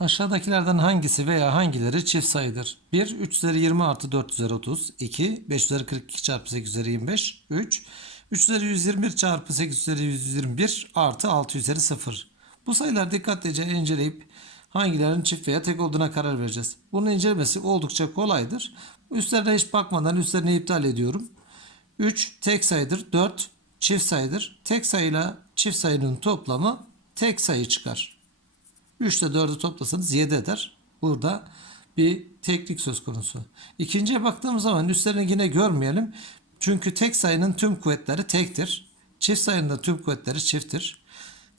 Aşağıdakilerden hangisi veya hangileri çift sayıdır? 1. 3 üzeri 20 artı 4 üzeri 30. 2. 5 üzeri 42 çarpı 8 üzeri 25. 3. 3 üzeri 121 çarpı 8 üzeri 121 artı 6 üzeri 0. Bu sayıları dikkatlice inceleyip hangilerinin çift veya tek olduğuna karar vereceğiz. Bunun incelemesi oldukça kolaydır. Üstlerine hiç bakmadan üstlerini iptal ediyorum. 3 tek sayıdır. 4 çift sayıdır. Tek sayıyla çift sayının toplamı tek sayı çıkar. 3 ile 4'ü toplasanız 7 eder. Burada bir teklik söz konusu. İkinciye baktığımız zaman üstlerini yine görmeyelim. Çünkü tek sayının tüm kuvvetleri tektir. Çift sayının da tüm kuvvetleri çifttir.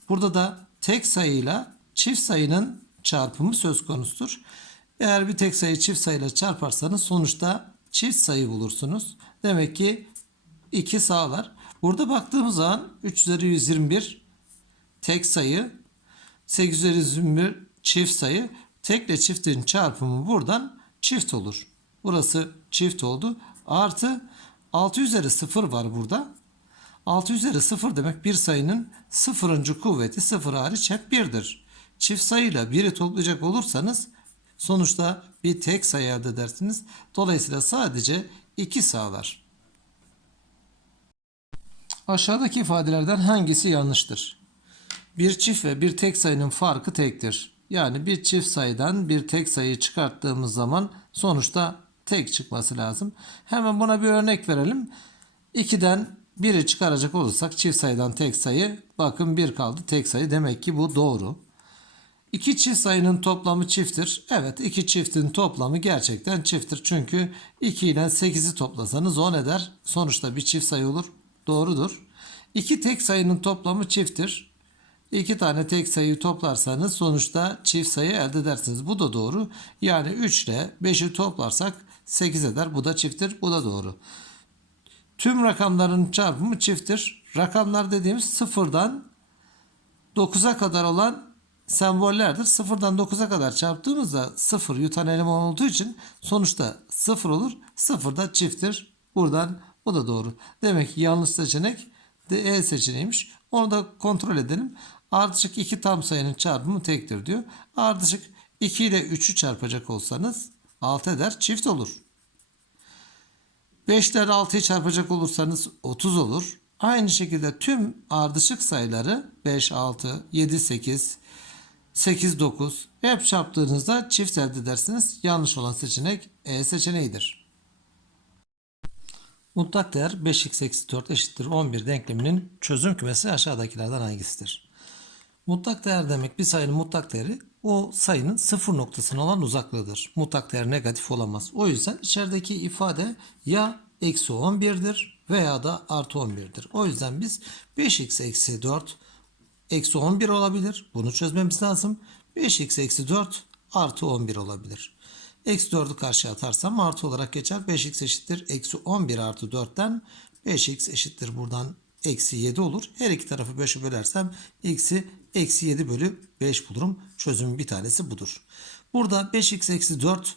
Burada da tek sayıyla çift sayının çarpımı söz konusudur. Eğer bir tek sayı çift sayıyla çarparsanız sonuçta çift sayı bulursunuz. Demek ki 2 sağlar. Burada baktığımız zaman 3 üzeri 121 tek sayı 8 üzeri 121 çift sayı tekle çiftin çarpımı buradan çift olur. Burası çift oldu. Artı 6 üzeri 0 var burada. 6 üzeri 0 demek bir sayının sıfırıncı kuvveti 0 hariç hep 1'dir. Çift sayıyla 1'i toplayacak olursanız sonuçta bir tek sayı elde edersiniz. Dolayısıyla sadece 2 sağlar. Aşağıdaki ifadelerden hangisi yanlıştır? Bir çift ve bir tek sayının farkı tektir. Yani bir çift sayıdan bir tek sayı çıkarttığımız zaman sonuçta tek çıkması lazım. Hemen buna bir örnek verelim. 2'den 1'i çıkaracak olursak çift sayıdan tek sayı bakın 1 kaldı tek sayı demek ki bu doğru. İki çift sayının toplamı çifttir. Evet iki çiftin toplamı gerçekten çifttir. Çünkü 2 ile 8'i toplasanız 10 eder. Sonuçta bir çift sayı olur. Doğrudur. İki tek sayının toplamı çifttir. İki tane tek sayıyı toplarsanız sonuçta çift sayı elde edersiniz. Bu da doğru. Yani 3 ile 5'i toplarsak 8 eder. Bu da çifttir. Bu da doğru. Tüm rakamların çarpımı çifttir. Rakamlar dediğimiz sıfırdan 9'a kadar olan sembollerdir. Sıfırdan 9'a kadar çarptığımızda sıfır yutan eleman olduğu için sonuçta sıfır olur. Sıfır da çifttir. Buradan bu da doğru. Demek ki yanlış seçenek de E seçeneğiymiş. Onu da kontrol edelim. Ardışık iki tam sayının çarpımı tektir diyor. Ardışık 2 ile 3'ü çarpacak olsanız 6 eder çift olur. 5 ile 6'yı çarpacak olursanız 30 olur. Aynı şekilde tüm ardışık sayıları 5, 6, 7, 8, 8, 9 hep çarptığınızda çift elde edersiniz. Yanlış olan seçenek E seçeneğidir. Mutlak değer 5x eksi 4 eşittir 11 denkleminin çözüm kümesi aşağıdakilerden hangisidir? Mutlak değer demek bir sayının mutlak değeri o sayının sıfır noktasına olan uzaklığıdır. Mutlak değer negatif olamaz. O yüzden içerideki ifade ya eksi 11'dir veya da artı 11'dir. O yüzden biz 5x eksi 4 eksi 11 olabilir. Bunu çözmemiz lazım. 5x eksi 4 artı 11 olabilir. Eksi 4'ü karşıya atarsam artı olarak geçer. 5x eşittir. Eksi 11 artı 4'ten 5x eşittir. Buradan eksi 7 olur. Her iki tarafı 5'e bölersem eksi eksi 7 bölü 5 bulurum. Çözümün bir tanesi budur. Burada 5x eksi 4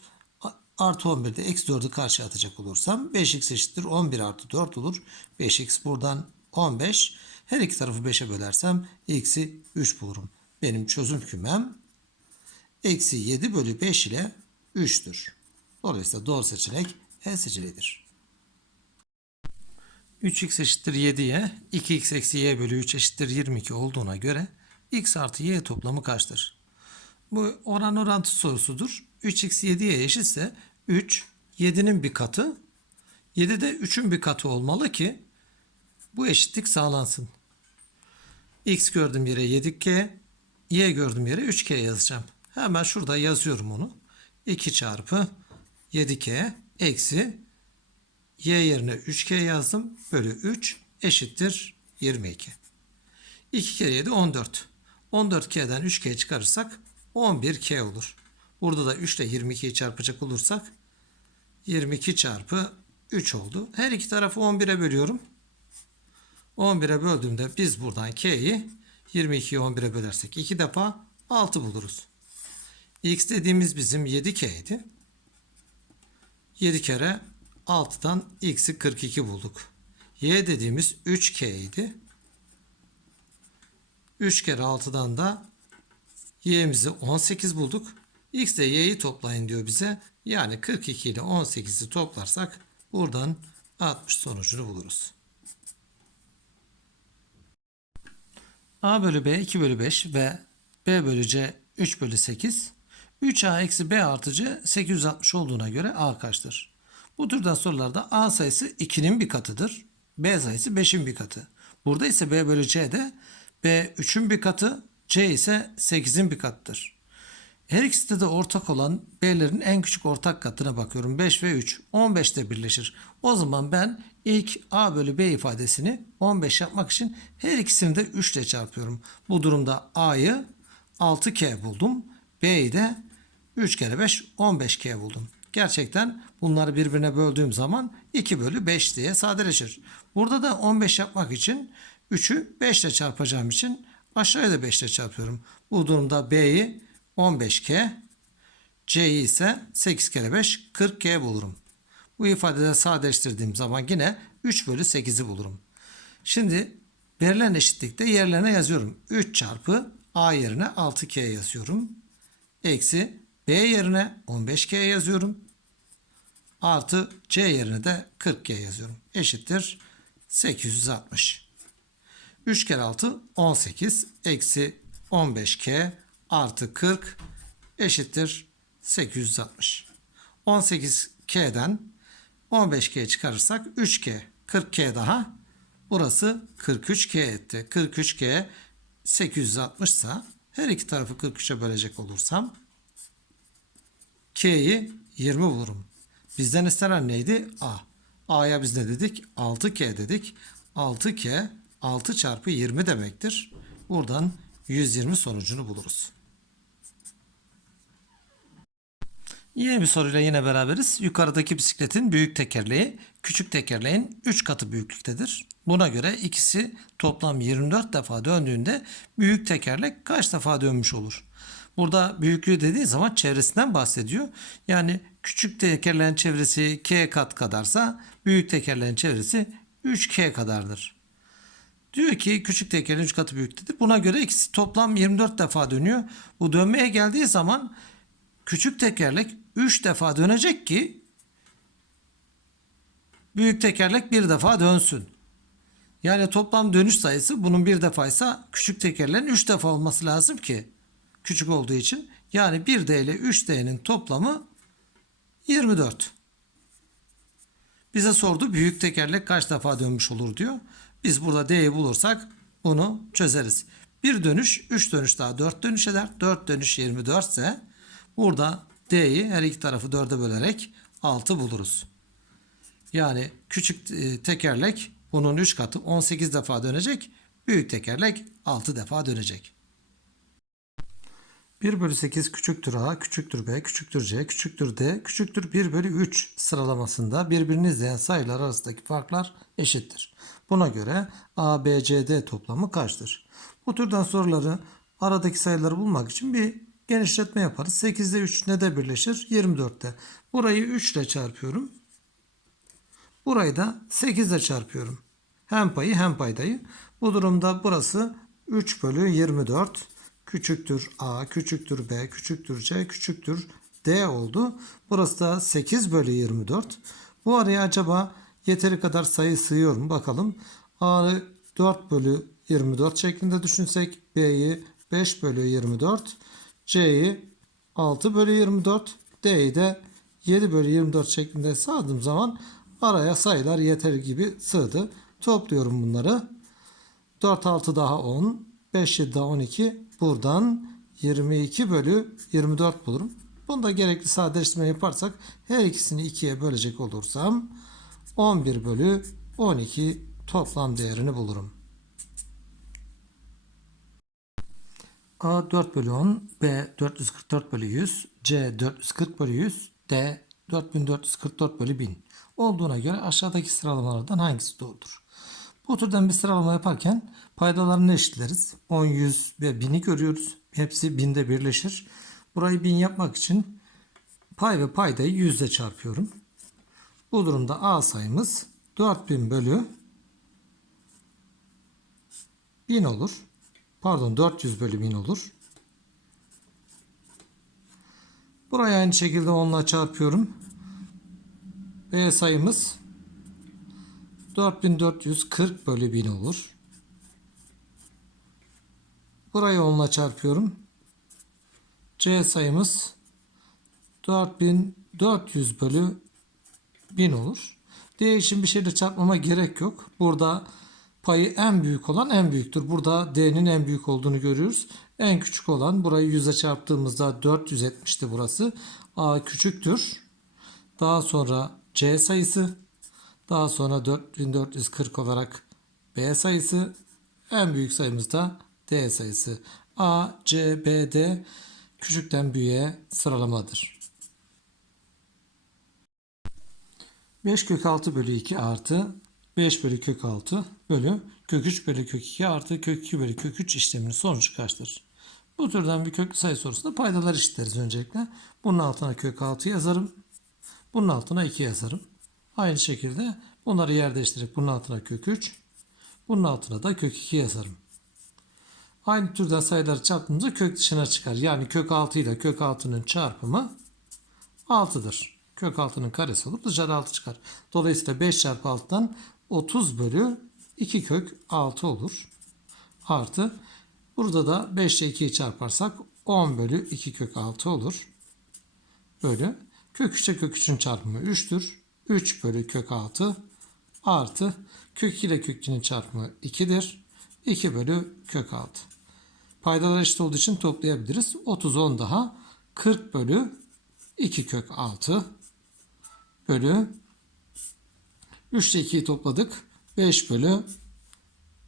artı 11'de eksi 4'ü karşıya atacak olursam 5x eşittir 11 artı 4 olur. 5x buradan 15. Her iki tarafı 5'e bölersem eksi 3 bulurum. Benim çözüm kümem eksi 7 bölü 5 ile 3'tür. Dolayısıyla doğru seçenek E seçeneğidir. 3x eşittir 7y, 2x eksi y bölü 3 eşittir 22 olduğuna göre x artı y toplamı kaçtır? Bu oran orantı sorusudur. 3x 7y eşitse 3 7'nin bir katı 7 de 3'ün bir katı olmalı ki bu eşitlik sağlansın. x gördüğüm yere 7k, y gördüğüm yere 3k yazacağım. Hemen şurada yazıyorum onu. 2 çarpı 7k eksi y yerine 3k yazdım. Bölü 3 eşittir 22. 2 kere 7 14. 14k'den 3k çıkarırsak 11k olur. Burada da 3 ile 22'yi çarpacak olursak 22 çarpı 3 oldu. Her iki tarafı 11'e bölüyorum. 11'e böldüğümde biz buradan k'yi 22'yi 11'e bölersek 2 defa 6 buluruz. X dediğimiz bizim 7K idi. 7 kere 6'dan X'i 42 bulduk. Y dediğimiz 3K idi. 3 kere 6'dan da y'mizi 18 bulduk. X ile y'yi toplayın diyor bize. Yani 42 ile 18'i toplarsak buradan 60 sonucunu buluruz. A bölü B 2 bölü 5 ve B bölü C 3 bölü 8. 3A eksi B artı C 860 olduğuna göre A kaçtır? Bu türden sorularda A sayısı 2'nin bir katıdır. B sayısı 5'in bir katı. Burada ise B bölü C de B 3'ün bir katı, C ise 8'in bir katıdır. Her ikisi de ortak olan B'lerin en küçük ortak katına bakıyorum. 5 ve 3. 15 de birleşir. O zaman ben ilk A bölü B ifadesini 15 yapmak için her ikisini de 3 ile çarpıyorum. Bu durumda A'yı 6K buldum. B'yi de 3 kere 5 15K buldum. Gerçekten bunları birbirine böldüğüm zaman 2 bölü 5 diye sadeleşir. Burada da 15 yapmak için 3'ü 5 ile çarpacağım için aşağıya da 5 ile çarpıyorum. Bu durumda B'yi 15K, C'yi ise 8 kere 5 40K bulurum. Bu ifadede sadeleştirdiğim zaman yine 3 bölü 8'i bulurum. Şimdi verilen eşitlikte yerlerine yazıyorum. 3 çarpı A yerine 6K yazıyorum. Eksi B yerine 15K yazıyorum. Artı C yerine de 40K yazıyorum. Eşittir 860. 3 kere 6 18 eksi 15K artı 40 eşittir 860. 18K'den 15K çıkarırsak 3K 40K daha burası 43K etti. 43K 860 ise her iki tarafı 43'e bölecek olursam K'yi 20 bulurum. Bizden istenen neydi? A. A'ya biz ne dedik? 6K dedik. 6K 6 çarpı 20 demektir. Buradan 120 sonucunu buluruz. Yeni bir soruyla yine beraberiz. Yukarıdaki bisikletin büyük tekerleği küçük tekerleğin 3 katı büyüklüktedir. Buna göre ikisi toplam 24 defa döndüğünde büyük tekerlek kaç defa dönmüş olur? Burada büyüklüğü dediği zaman çevresinden bahsediyor. Yani küçük tekerleğin çevresi k kat kadarsa büyük tekerleğin çevresi 3k kadardır. Diyor ki küçük tekerleğin 3 katı büyüktedir. Buna göre ikisi toplam 24 defa dönüyor. Bu dönmeye geldiği zaman küçük tekerlek 3 defa dönecek ki büyük tekerlek bir defa dönsün. Yani toplam dönüş sayısı bunun bir defaysa küçük tekerleğin 3 defa olması lazım ki küçük olduğu için. Yani 1D ile 3D'nin toplamı 24. Bize sordu büyük tekerlek kaç defa dönmüş olur diyor. Biz burada D'yi bulursak bunu çözeriz. Bir dönüş 3 dönüş daha 4 dönüş eder. 4 dönüş 24 ise burada D'yi her iki tarafı 4'e bölerek 6 buluruz. Yani küçük e, tekerlek bunun 3 katı 18 defa dönecek. Büyük tekerlek 6 defa dönecek. 1 bölü 8 küçüktür A, küçüktür B, küçüktür C, küçüktür D, küçüktür 1 bölü 3 sıralamasında birbirini izleyen sayılar arasındaki farklar eşittir. Buna göre A, B, C, D toplamı kaçtır? Bu türden soruları aradaki sayıları bulmak için bir genişletme yaparız. 8 ile 3 ne de birleşir? 24'te. Burayı 3 ile çarpıyorum. Burayı da 8 ile çarpıyorum. Hem payı hem paydayı. Bu durumda burası 3 bölü 24 küçüktür A, küçüktür B, küçüktür C, küçüktür D oldu. Burası da 8 bölü 24. Bu araya acaba yeteri kadar sayı sığıyor mu bakalım. A'yı 4 bölü 24 şeklinde düşünsek B'yi 5 bölü 24 C'yi 6 bölü 24 D'yi de 7 bölü 24 şeklinde sağladığım zaman araya sayılar yeteri gibi sığdı. Topluyorum bunları. 4 6 daha 10 5 7 daha 12 buradan 22 bölü 24 bulurum. Bunda gerekli sadeleştirme yaparsak her ikisini 2'ye bölecek olursam 11 bölü 12 toplam değerini bulurum. A 4 bölü 10, B 444 bölü 100, C 440 bölü 100, D 4444 bölü 1000 olduğuna göre aşağıdaki sıralamalardan hangisi doğrudur? Bu türden bir sıralama yaparken paydalarını eşitleriz. 10, 100 ve 1000'i görüyoruz. Hepsi binde birleşir. Burayı 1000 yapmak için pay ve paydayı 100 ile çarpıyorum. Bu durumda A sayımız 4000 bölü 1000 olur. Pardon 400 bölü 1000 olur. Burayı aynı şekilde 10 ile çarpıyorum. B sayımız 4440 bölü 1000 olur. Burayı 10 ile çarpıyorum. C sayımız 4400 bölü 1000 olur. D için bir şeyle çarpmama gerek yok. Burada payı en büyük olan en büyüktür. Burada D'nin en büyük olduğunu görüyoruz. En küçük olan burayı 100'e çarptığımızda 470'ti burası. A küçüktür. Daha sonra C sayısı. Daha sonra 4440 olarak B sayısı. En büyük sayımız da D sayısı. A, C, B, D küçükten büyüğe sıralamadır. 5 kök 6 bölü 2 artı 5 bölü kök 6 bölü kök 3 bölü kök 2 artı kök 2 bölü kök 3 işleminin sonucu kaçtır? Bu türden bir köklü sayı sorusunda paydalar eşitleriz öncelikle. Bunun altına kök 6 yazarım. Bunun altına 2 yazarım. Aynı şekilde bunları yer değiştirip bunun altına kök 3, bunun altına da kök 2 yazarım. Aynı türden sayıları çarptığımızda kök dışına çıkar. Yani kök 6 ile kök 6'nın çarpımı 6'dır. Kök 6'nın karesi olup dışarı 6 çıkar. Dolayısıyla 5 çarpı 6'dan 30 bölü 2 kök 6 olur. Artı burada da 5 ile 2'yi çarparsak 10 bölü 2 kök 6 olur. Bölü kök 3'e kök 3'ün çarpımı 3'tür. 3 bölü kök 6 artı kök 2 ile kök 2'nin çarpımı 2'dir. 2 bölü kök 6. Paydalar eşit olduğu için toplayabiliriz. 30 10 daha 40 bölü 2 kök 6 bölü 3 ile 2'yi topladık. 5 bölü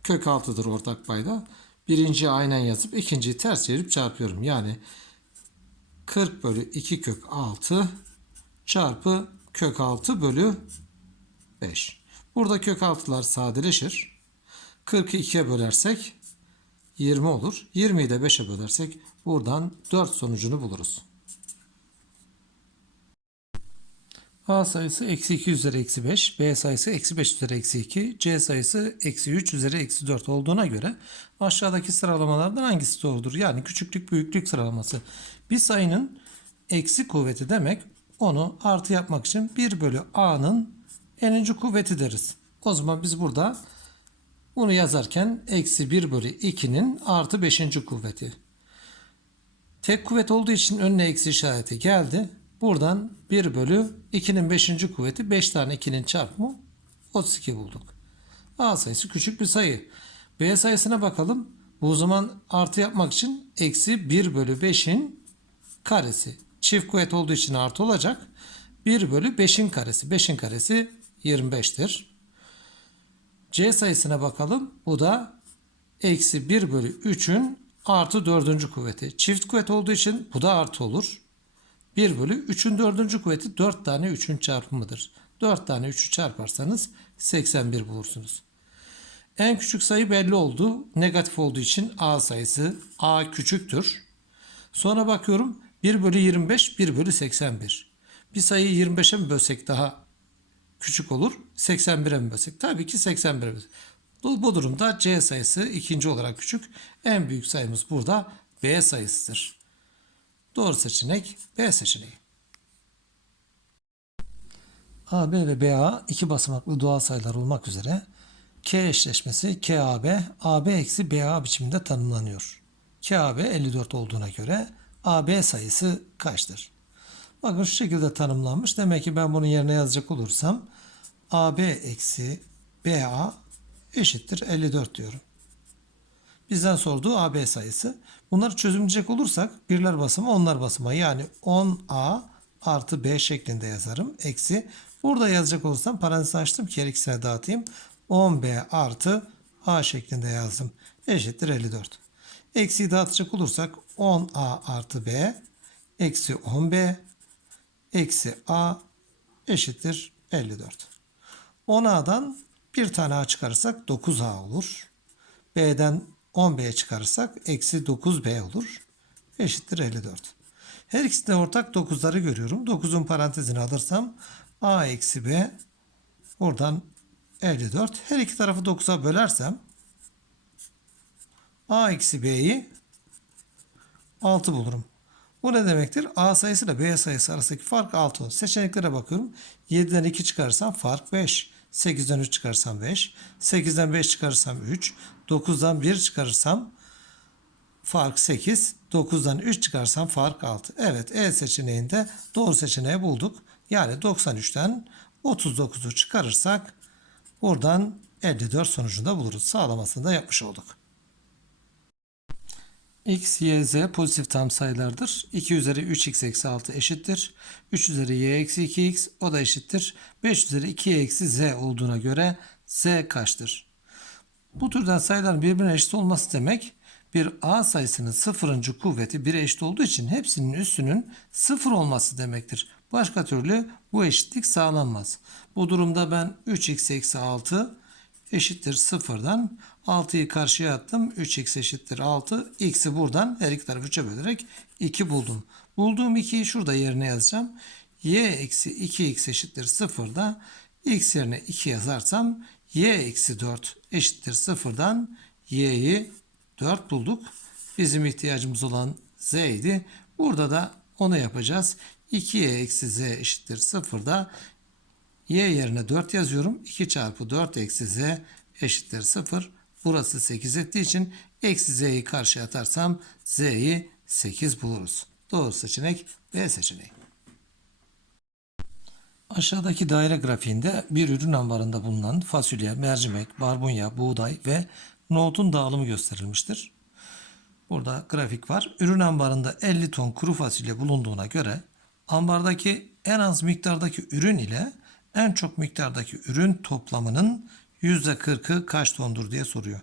kök 6'dır ortak payda. Birinciyi aynen yazıp ikinciyi ters çevirip çarpıyorum. Yani 40 bölü 2 kök 6 çarpı kök 6 bölü 5. Burada kök 6'lar sadeleşir. 40'ı 2'ye bölersek 20 olur. 20'yi de 5'e bölersek buradan 4 sonucunu buluruz. A sayısı eksi 2 üzeri eksi 5, B sayısı eksi 5 üzeri eksi 2, C sayısı eksi 3 üzeri eksi 4 olduğuna göre aşağıdaki sıralamalardan hangisi doğrudur? Yani küçüklük büyüklük sıralaması. Bir sayının eksi kuvveti demek onu artı yapmak için 1 bölü A'nın n'inci kuvveti deriz. O zaman biz burada bunu yazarken eksi 1 bölü 2'nin artı 5. kuvveti. Tek kuvvet olduğu için önüne eksi işareti geldi. Buradan 1 bölü 2'nin 5. kuvveti 5 tane 2'nin çarpımı 32 bulduk. A sayısı küçük bir sayı. B sayısına bakalım. Bu zaman artı yapmak için eksi 1 bölü 5'in karesi. Çift kuvvet olduğu için artı olacak. 1 bölü 5'in karesi. 5'in karesi 25'tir. C sayısına bakalım. Bu da eksi 1 bölü 3'ün artı 4. kuvveti. Çift kuvvet olduğu için bu da artı olur. 1 bölü 3'ün 4. kuvveti 4 tane 3'ün çarpımıdır. 4 tane 3'ü çarparsanız 81 bulursunuz. En küçük sayı belli oldu. Negatif olduğu için A sayısı A küçüktür. Sonra bakıyorum 1 bölü 25 1 bölü 81. Bir sayıyı 25'e mi bölsek daha küçük olur? 81'e mi bölsek? Tabii ki 81'e bölsek. Bu, durumda C sayısı ikinci olarak küçük. En büyük sayımız burada B sayısıdır. Doğru seçenek B seçeneği. AB ve BA iki basamaklı doğal sayılar olmak üzere K eşleşmesi KAB AB eksi BA biçiminde tanımlanıyor. KAB 54 olduğuna göre AB sayısı kaçtır? Bakın şu şekilde tanımlanmış. Demek ki ben bunun yerine yazacak olursam AB eksi BA eşittir 54 diyorum. Bizden sorduğu AB sayısı. Bunları çözümleyecek olursak birler basımı onlar basımı yani 10A artı B şeklinde yazarım. Eksi burada yazacak olursam parantez açtım ki her ikisine dağıtayım. 10B artı A şeklinde yazdım. Eşittir 54. Eksiyi dağıtacak olursak 10A artı B eksi 10B eksi A eşittir 54. 10A'dan bir tane A çıkarırsak 9A olur. B'den 10B'ye çıkarırsak eksi 9B olur. Eşittir 54. Her ikisinde ortak 9'ları görüyorum. 9'un parantezini alırsam A eksi B buradan 54. Her iki tarafı 9'a bölersem A eksi B'yi 6 bulurum. Bu ne demektir? A sayısı ile B sayısı arasındaki fark 6 10. Seçeneklere bakıyorum. 7'den 2 çıkarsam fark 5. 8'den 3 çıkarsam 5. 8'den 5 çıkarsam 3. 9'dan 1 çıkarırsam fark 8. 9'dan 3 çıkarsam fark 6. Evet E seçeneğinde doğru seçeneği bulduk. Yani 93'ten 39'u çıkarırsak buradan 54 sonucunu buluruz. Sağlamasını da yapmış olduk. X, y, z pozitif tam sayılardır. 2 üzeri 3x eksi 6 eşittir. 3 üzeri y eksi 2x o da eşittir. 5 üzeri 2y eksi z olduğuna göre z kaçtır? Bu türden sayıların birbirine eşit olması demek bir a sayısının sıfırıncı kuvveti 1'e eşit olduğu için hepsinin üstünün sıfır olması demektir. Başka türlü bu eşitlik sağlanmaz. Bu durumda ben 3x eksi 6 eşittir sıfırdan 6'yı karşıya attım. 3x eşittir 6. X'i buradan her iki tarafı 3'e bölerek 2 buldum. Bulduğum 2'yi şurada yerine yazacağım. y eksi 2x eşittir sıfırda x yerine 2 yazarsam y eksi 4 eşittir sıfırdan y'yi 4 bulduk. Bizim ihtiyacımız olan z idi. Burada da onu yapacağız. 2y eksi z eşittir sıfırda y yerine 4 yazıyorum. 2 çarpı 4 eksi z eşittir 0. Burası 8 ettiği için eksi z'yi karşıya atarsam z'yi 8 buluruz. Doğru seçenek B seçeneği. Aşağıdaki daire grafiğinde bir ürün ambarında bulunan fasulye, mercimek, barbunya, buğday ve nohutun dağılımı gösterilmiştir. Burada grafik var. Ürün ambarında 50 ton kuru fasulye bulunduğuna göre ambardaki en az miktardaki ürün ile en çok miktardaki ürün toplamının %40'ı kaç tondur diye soruyor.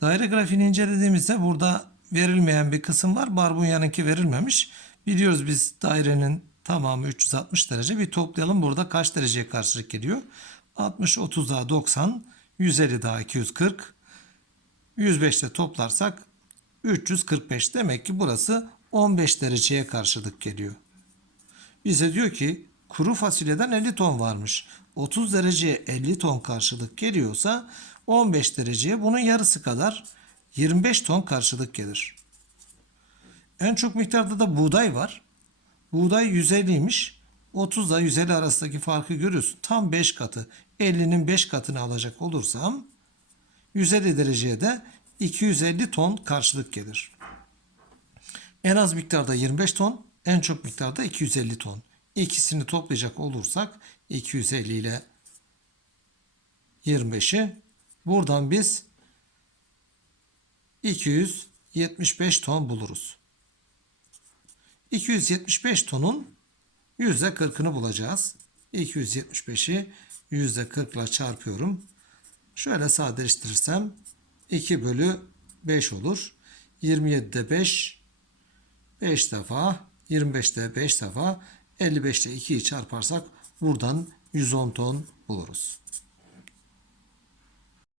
Daire grafiğini incelediğimizde burada verilmeyen bir kısım var. Barbunyanınki verilmemiş. Biliyoruz biz dairenin tamamı 360 derece. Bir toplayalım burada kaç dereceye karşılık geliyor? 60, 30 daha 90, 150 daha 240, 105'te toplarsak 345. Demek ki burası 15 dereceye karşılık geliyor. Bize diyor ki kuru fasulyeden 50 ton varmış. 30 dereceye 50 ton karşılık geliyorsa 15 dereceye bunun yarısı kadar 25 ton karşılık gelir. En çok miktarda da buğday var. Buğday 150'ymiş. 30 ile 150 arasındaki farkı görüyorsun. Tam 5 katı. 50'nin 5 katını alacak olursam 150 dereceye de 250 ton karşılık gelir. En az miktarda 25 ton, en çok miktarda 250 ton. İkisini toplayacak olursak 250 ile 25'i buradan biz 275 ton buluruz. 275 tonun %40'ını bulacağız. 275'i %40 ile çarpıyorum. Şöyle sadeleştirirsem 2 bölü 5 olur. 27'de 5 5 defa 25'te 5 defa 55'te 2'yi çarparsak buradan 110 ton buluruz.